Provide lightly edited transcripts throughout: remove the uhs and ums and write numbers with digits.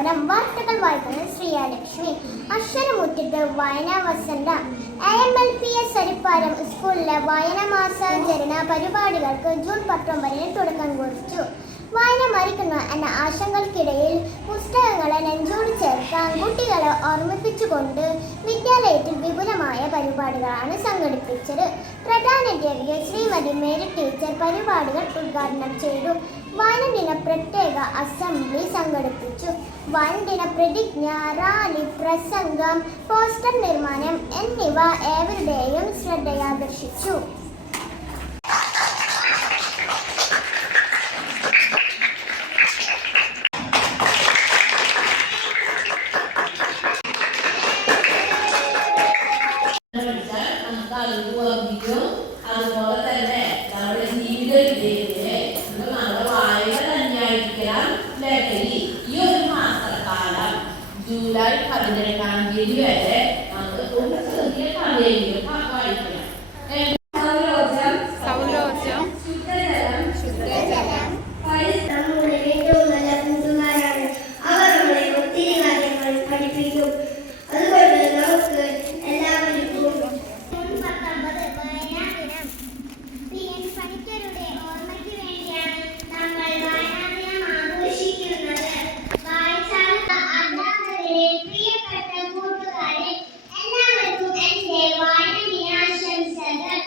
സ്വാഗതം. വാർത്തകൾ വായിക്കുന്നത് ശ്രീയാലക്ഷ്മി. അക്ഷരമുറ്റത്ത് വായനാ വസന്തം. AMLPS അരിപ്പാലം സ്കൂളിലെ വായനാ മാസാചരണ പരിപാടികൾക്ക് ജൂൺ 19 തുടക്കം കുറിച്ചു. വായന മരിക്കുന്നു എന്ന ആശങ്കകൾക്കിടയിൽ പുസ്തകങ്ങളെ നെഞ്ചോട് ചേർക്കാൻ കുട്ടികളെ ഓർമ്മിപ്പിച്ചുകൊണ്ട് വിദ്യാലയത്തിൽ വിപുലമായ പരിപാടികളാണ് സംഘടിപ്പിച്ചത്. പ്രധാനാധ്യാപിക ശ്രീമതി മേരി ടീച്ചർ പരിപാടികൾ ഉദ്ഘാടനം ചെയ്തു. വായനദിന പ്രത്യേക അസംബ്ലി സംഘടിപ്പിച്ചു. വായനദിന പ്രതിജ്ഞ, റാലി, പ്രസംഗം, പോസ്റ്റർ നിർമ്മാണം എന്നിവ ഏവരുടെയും ശ്രദ്ധയാകർഷിച്ചു. അതുപോലെ തന്നെ നമ്മുടെ ജീവിത വിജയത്തിന് നമ്മുടെ വായന തന്നെയായിരിക്കണം ലഹരി. ഈ ഒരു മാസക്കാലം ജൂലൈ 12-ാം തീയതി വരെ നമുക്ക് ഒരു ചെറിയ കഥയെങ്കിലും വായിക്കണം. സൗരോർജം, ശുദ്ധജലം, അവർ നമ്മളെ ഒത്തിരി കാര്യങ്ങൾ പഠിപ്പിക്കും. അതുകൊണ്ട് നമുക്ക് എല്ലാവർക്കും പണിക്കരുടെ ഓർമ്മയ്ക്ക് വേണ്ടിയാണ് നമ്മൾ വായനാദിനം ആഘോഷിക്കുന്നത്. പ്രിയപ്പെട്ട കൂട്ടുകാരെ, എല്ലാവർക്കും എന്റെ വായനദിനാശംസകൾ.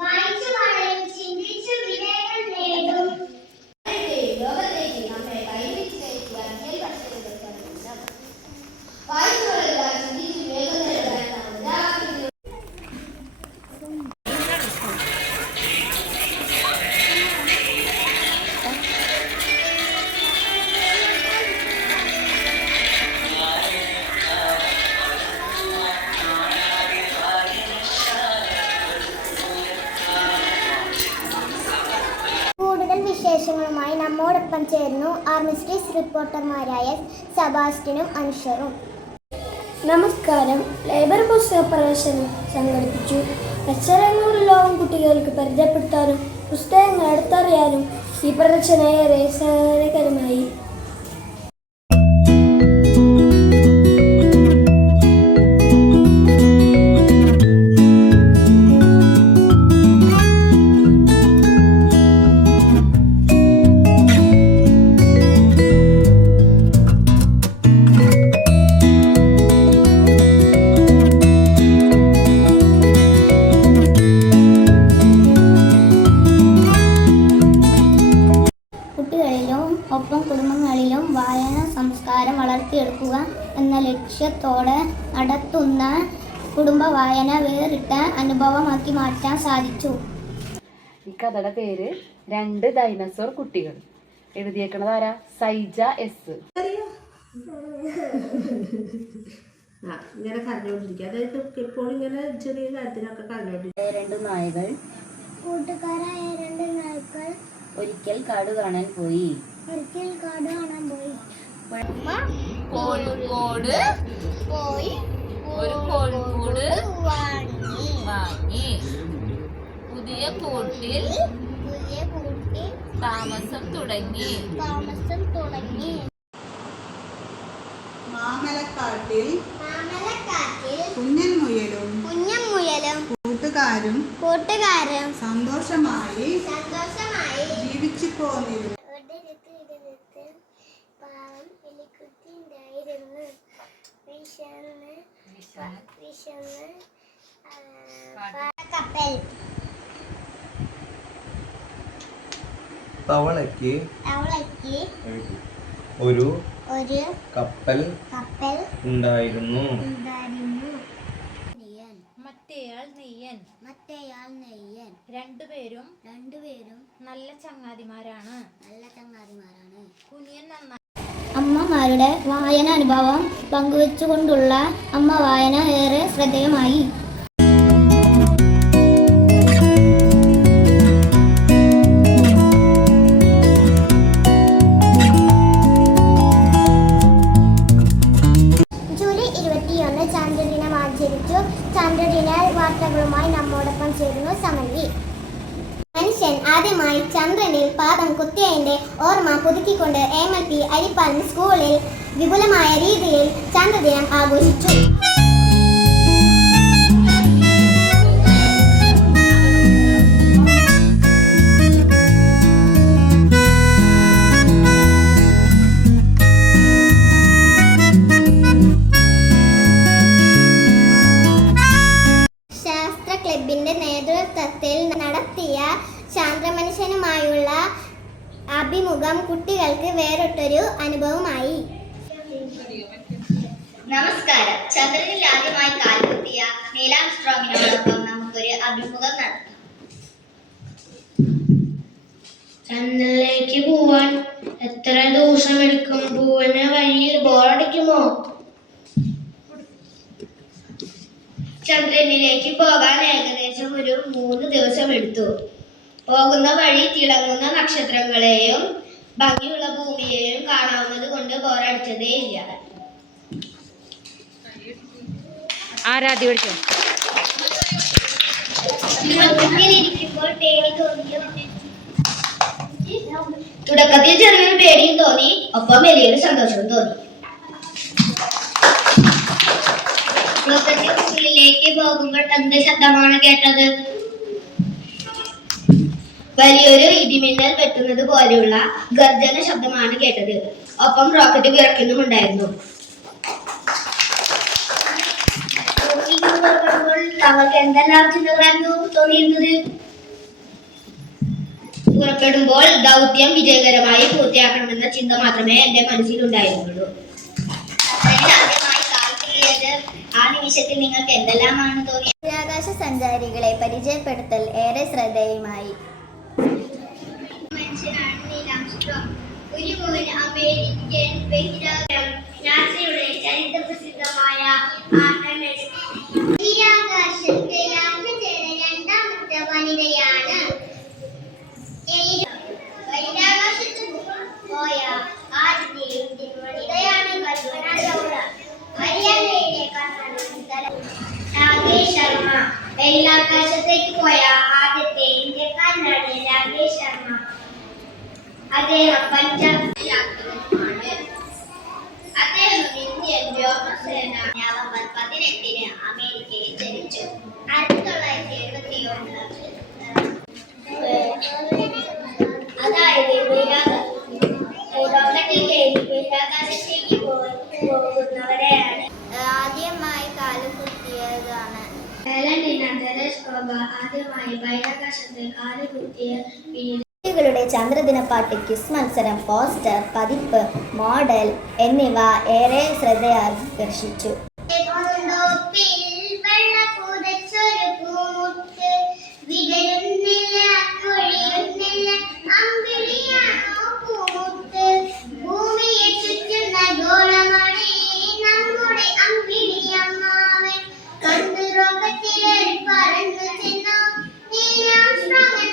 വായിച്ചു വളരും, ചിന്തിച്ചു വിജയം നേടും. ലോകത്തേക്ക് നമ്മെ കൈവച്ച് കയറ്റിയ വായിച്ചു വളരുക, ചിന്തിച്ചു വേഗം നേടുക. വിശേഷങ്ങളുമായി നമ്മോടൊപ്പം ചേർന്നു ആർമിസ്റ്റീസ് റിപ്പോർട്ടർമാരായ സെബാസ്റ്റ്യനും അൻഷറും. നമസ്കാരം. ലൈബ്രറി പുസ്തക പ്രദർശനം സംഘടിപ്പിച്ചു. അക്ഷരങ്ങളുടെ ലോകം കുട്ടികൾക്ക് പരിചയപ്പെടുത്താനും പുസ്തകങ്ങൾ അടുത്തറിയാനും ഈ പ്രദർശനം ഏറെ സഹായകരമായി. ഒപ്പം കുടുംബങ്ങളിലും വായന സംസ്കാരം വളർത്തിയെടുക്കുക എന്ന ലക്ഷ്യത്തോടെ നടത്തുന്ന കുടുംബ വായന വേറിട്ട അനുഭവമാക്കി മാറ്റാൻ സാധിച്ചു. ഈ കഥയുടെ പേര് 2 ഡൈനസോർ കുട്ടികൾ. എഴുതിയേക്കണത് ആരാ? സൈജ എസ്. ഇങ്ങനെ കരഞ്ഞോണ്ടിരിക്കുക, അതായത് എപ്പോഴും ഇങ്ങനെ ചെറിയ കാര്യത്തിനൊക്കെ കരഞ്ഞോണ്ടിരിക്കുക. 2 നായകൾ. കൂട്ടുകാരായ 2 നായ്ക്കൾ ഒരിക്കൽ കാട് കാണാൻ പോയി. കോഴിക്കോട് പോയി ഒരു കോഴിക്കോട് വാങ്ങി. പുതിയ കൂട്ടിൽ താമസം തുടങ്ങി. മാമലക്കാട്ടിൽ കുഞ്ഞൻ മുയലും കൂട്ടുകാരും സന്തോഷമായി ജീവിച്ചു പോന്നിരുന്നു. പാവം എലിക്കുട്ടി ഉണ്ടായിരുന്നു. വിശന്ന് കപ്പൽ. തവളയ്ക്ക് ഒരു കപ്പൽ ഉണ്ടായിരുന്നു. മറ്റേയാൾ നെയ്യൻ. രണ്ടുപേരും നല്ല ചങ്ങാതിമാരാണ്. കുനിയൻ നന്നായി. അമ്മമാരുടെ വായന അനുഭവം പങ്കുവെച്ചുകൊണ്ടുള്ള അമ്മ വായന ഏറെ ശ്രദ്ധേയമായി. ജൂലൈ 21 ചാന്ദ്രദിനം ആചരിച്ചു. ചാന്ദ്രദിന വാർത്തകളുമായി നമ്മോടൊപ്പം ചേരുന്നു സമന്വി. മനുഷ്യൻ ആദ്യമായി ചന്ദ്രനിൽ പാദം കുത്തിയതിന്റെ ഓർമ്മ പുതുക്കിക്കൊണ്ട് MLP അരിപ്പാലൻ സ്കൂളിൽ വിപുലമായ രീതിയിൽ ചന്ദ്രദിനം ആഘോഷിച്ചു. ശാസ്ത്ര ക്ലബിന്റെ നേതൃത്വത്തിൽ നടത്തിയ ചാന്ദ്രമനുഷ്യനുമായുള്ള അഭിമുഖം കുട്ടികൾക്ക് വേറിട്ടൊരു അനുഭവമായി. നമസ്കാരം. ചന്ദ്രനിൽ ആദ്യമായി കാൽകുത്തിയ നീൽ ആംസ്ട്രോങ്ങിനോടൊപ്പം നമുക്കൊരു അഭിമുഖം നടത്താം. ചന്ദ്രനിലേക്ക് പോവാൻ എത്ര ദിവസമെടുക്കും? പോകുന്ന വഴിയിൽ ബോറടിക്കുമോ? ചന്ദ്രനിലേക്ക് പോകാൻ ഏകദേശം ഒരു 3 ദിവസം എടുത്തു. പോകുന്ന വഴി തിളങ്ങുന്ന നക്ഷത്രങ്ങളെയും ഭംഗിയുള്ള ഭൂമിയെയും കാണാവുന്നത് കൊണ്ട് ബോറടിച്ചതേ ഇല്ല. ആരാധ്യ പഠിച്ചോ? ഇരിക്കുമ്പോൾ പേടി തോന്നിയോ? തുടക്കത്തിൽ ചെറിയൊരു പേടിയും തോന്നി, ഒപ്പം വലിയൊരു സന്തോഷവും തോന്നി. റോക്കറ്റിനുള്ളിലേക്ക് പോകുമ്പോൾ എന്ത് ശബ്ദമാണ് കേട്ടത്? വലിയൊരു ഇടിമിന്നൽ വെട്ടുന്നത് പോലെയുള്ള ഗർജന ശബ്ദമാണ് കേട്ടത്. ഒപ്പം റോക്കറ്റ് വിറയ്ക്കുന്നുമുണ്ടായിരുന്നു. താങ്കൾക്ക് എന്തെല്ലാം ചിന്തകളായിരുന്നു തോന്നിയിരുന്നത്? പുറപ്പെടുമ്പോൾ ദൗത്യം വിജയകരമായി പൂർത്തിയാക്കണമെന്ന ചിന്ത മാത്രമേ എന്റെ മനസ്സിലുണ്ടായിരുന്നുള്ളൂ. ആദ്യമായി കാൽക്കിയത് ആ നിമിഷത്തിൽ നിങ്ങൾക്ക് എന്തെല്ലാമാണ് തോന്നിയത്? ബഹിരാകാശ സഞ്ചാരികളെ പരിചയപ്പെടുത്തൽ ഏറെ ശ്രദ്ധേയമായി. മനുഷ്യനാണ് നീൽ ആംസ്ട്രോങ്. ഒരു മുൻ അമേരിക്കൻ ബഹിരാകാശ നാസയുടെ ചരിത്രപ്രസിദ്ധമായ ആർടെമിസ് ബഹിരാകാശത്ത് യാത്ര ചെയ്ത രണ്ടാമത്തെ വനിതയാണ്. ബഹിരാകാശത്ത് പോയ ആദ്യത്തെ ഇന്ത്യൻ വനിതയാണ് കൽപന ചൗള. ഹരിയാനയിലെ രാകേഷ് ശർമ്മ. ബഹിരാകാശത്തേക്ക് പോയ ആദ്യത്തെ ഇന്ത്യക്കാരനാണ് രാകേഷ് ശർമ്മ. അദ്ദേഹം പഞ്ചാബ് യാത്രമാണ്. അദ്ദേഹം ഇന്ത്യൻ വ്യോമസേന നവംബർ 18 അമേരിക്കയിൽ ജനിച്ചു. 1971 അതായത് റോക്കറ്റിൽ കയറി ബഹിരാകാശത്തേക്ക് പോകുന്നവരെയാണ് ആദ്യമായി കാലുകുത്തിയതാണ്. ഹെലനിന തെരസ്കോവ ആദ്യമായി ബഹിരാകാശത്ത് കാലുകുത്തിയ കുട്ടികളുടെ ചന്ദ്രദിന പാട്ട്, ക്വിസ് മത്സരം, പോസ്റ്റർ, പതിപ്പ്, മോഡൽ എന്നിവ ഏറെ ശ്രദ്ധയാകർഷിച്ചു. ഭൂമിയെ ചുറ്റുന്ന ഗോളമാണ് നമ്മുടെ അമ്പിളിയമ്മാവൻ. കണ്ടു റോക്കറ്റിലേറി പറന്നു ചെന്നു നീൽ ആംസ്ട്രോങ്.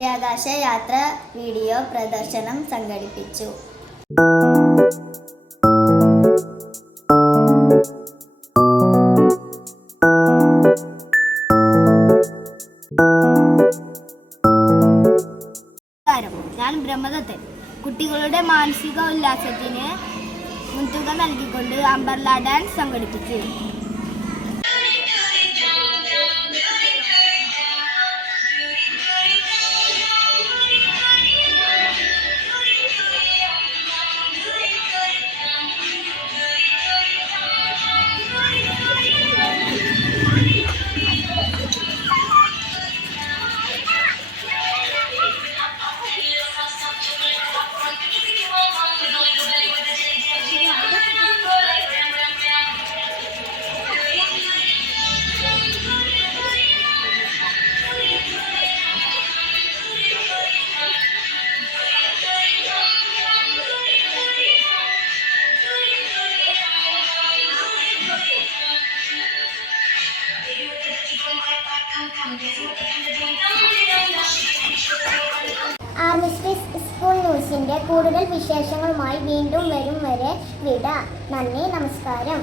ബഹിരാകാശ യാത്ര വീഡിയോ പ്രദർശനം സംഘടിപ്പിച്ചു. തുക നൽകിക്കൊണ്ട് അംബർല ഡാൻസ് സംഘടിപ്പിച്ചു. ആർമിസ്ട്രിസ് സ്കൂൾ ന്യൂസിന്റെ കൂടുതൽ വിശേഷങ്ങളുമായി വീണ്ടും വരും വരെ വിട. നന്ദി, നമസ്കാരം.